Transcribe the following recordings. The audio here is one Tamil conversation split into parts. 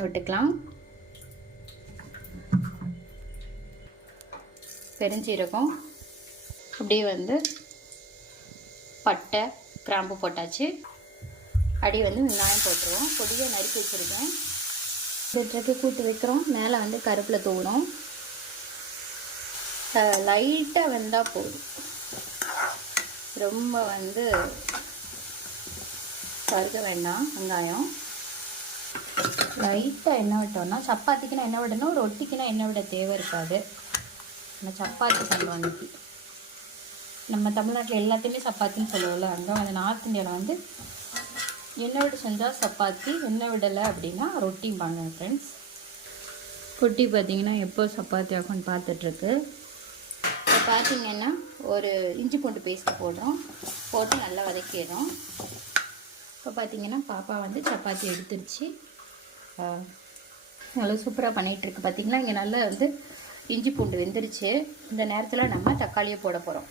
எண்ணெய் விட்டுக்கலாம். பெருஞ்சீரகம், அப்படியே வந்து பட்டை கிராம்பு போட்டாச்சு. அப்படியே வந்து வெங்காயம் போட்டுருவோம். பொடியாக நறுக்கி வச்சுருக்கேன். வெட்டுறதுக்கு கூட்டு வைக்கிறோம். மேலே வந்து கருவேப்பிலை தூவுறோம். லைட்டாக வெந்தால் போதும். ரொம்ப வந்து கருக வேண்டாம். வெங்காயம் லைட்டாக எண்ணெய் விட்டோம்னா, சப்பாத்திக்குன்னா எண்ணெய் விடணும், ரொட்டிக்குன்னா எண்ணெய் விட தேவை இருக்காது. நம்ம சப்பாத்தி பண்ணுறோம் அன்றைக்கி. நம்ம தமிழ்நாட்டில் எல்லாத்தையுமே சப்பாத்தின்னு சொல்லுவோம்ல, அங்கே வந்து நார்த் இந்தியாவில் வந்து எண்ணெய் விட்டு செஞ்சால் சப்பாத்தி, எண்ணெய் விடலை அப்படின்னா ரொட்டிம்பாங்க ஃப்ரெண்ட்ஸ். ரொட்டி பார்த்திங்கன்னா எப்போ சப்பாத்தி ஆகும்னு பார்த்துட்ருக்கு. இப்போ பார்த்திங்கன்னா ஒரு இஞ்சி பூண்டு பேஸ்ட் போடுறோம். போட்டு நல்லா வதக்கிடுறோம். இப்போ பார்த்திங்கன்னா பாப்பா வந்து சப்பாத்தி எடுத்துருச்சு. நல்லா சூப்பராக பண்ணிகிட்ருக்கு. பார்த்திங்கன்னா இங்கே நல்லா வந்து இஞ்சி பூண்டு வெந்துருச்சு. இந்த நேரத்தில் நம்ம தக்காளியை போட போகிறோம்.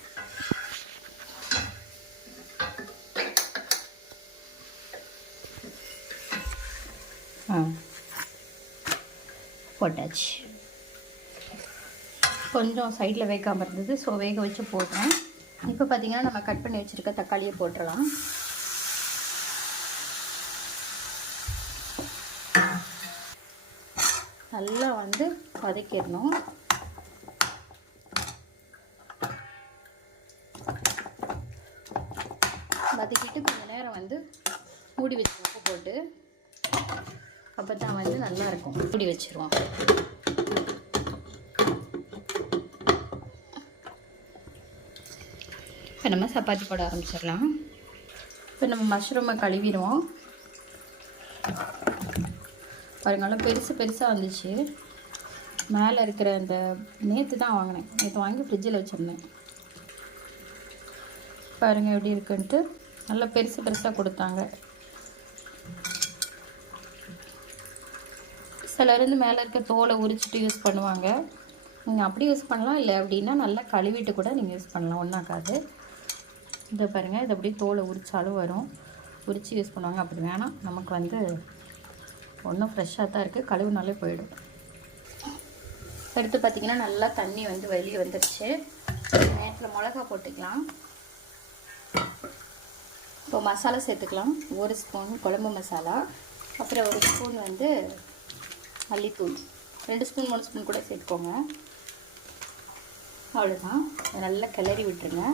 போட்டாச்சு. கொஞ்சம் சைடில் வேகாமல் இருந்தது, ஸோ வேக வச்சு போடுறேன். இப்போ பார்த்திங்கன்னா நம்ம கட் பண்ணி வச்சுருக்க தக்காளியை போட்டுடலாம். நல்லா வந்து வதக்கிடணும். வதக்கிட்டு கொஞ்சம் நேரம் வந்து மூடி வச்சு உப்பு போட்டு, அப்போ தான் வந்து நல்லாயிருக்கும். மூடி வச்சுருவோம். இப்போ நம்ம சப்பாத்தி போட ஆரம்பிச்சிடலாம். இப்போ நம்ம மஷ்ரூமை கழுவிடுவோம். பாருங்களா பெருசு பெருசாக வந்துச்சு. மேலே இருக்கிற அந்த நேற்று தான் வாங்கினேன். நேற்று வாங்கி ஃப்ரிட்ஜில் வச்சுருந்தேன். பாருங்கள் எப்படி இருக்குன்ட்டு. நல்லா பெருசு பெருசாக கொடுத்தாங்க. சிலர் வந்து மேலே இருக்க தோலை உரிச்சிட்டு யூஸ் பண்ணுவாங்க. நீங்கள் அப்படி யூஸ் பண்ணலாம். இல்லை அப்படின்னா நல்லா கழுவிட்டு கூட நீங்கள் யூஸ் பண்ணலாம், ஒன்றாக்காது. இதை பாருங்கள், இது அப்படியே தோலை உரித்தாலும் வரும். உரித்து யூஸ் பண்ணுவாங்க. அப்படி வேணாம், நமக்கு வந்து ஒன்றும் ஃப்ரெஷ்ஷாக தான் இருக்குது. கழுவுனாலே போயிடும். எடுத்து பார்த்திங்கன்னா நல்லா தண்ணி வந்து வெளியே வந்துடுச்சு. நேரத்தில் மிளகா போட்டுக்கலாம். இப்போ மசாலா சேர்த்துக்கலாம். 1 ஸ்பூன் குழம்பு மசாலா, அப்புறம் 1 ஸ்பூன் வந்து மல்லித்தூள். 2 ஸ்பூன் 3 ஸ்பூன் கூட சேர்த்துக்கோங்க. அவ்வளோதான். நல்லா கிளறி விட்டுருங்க.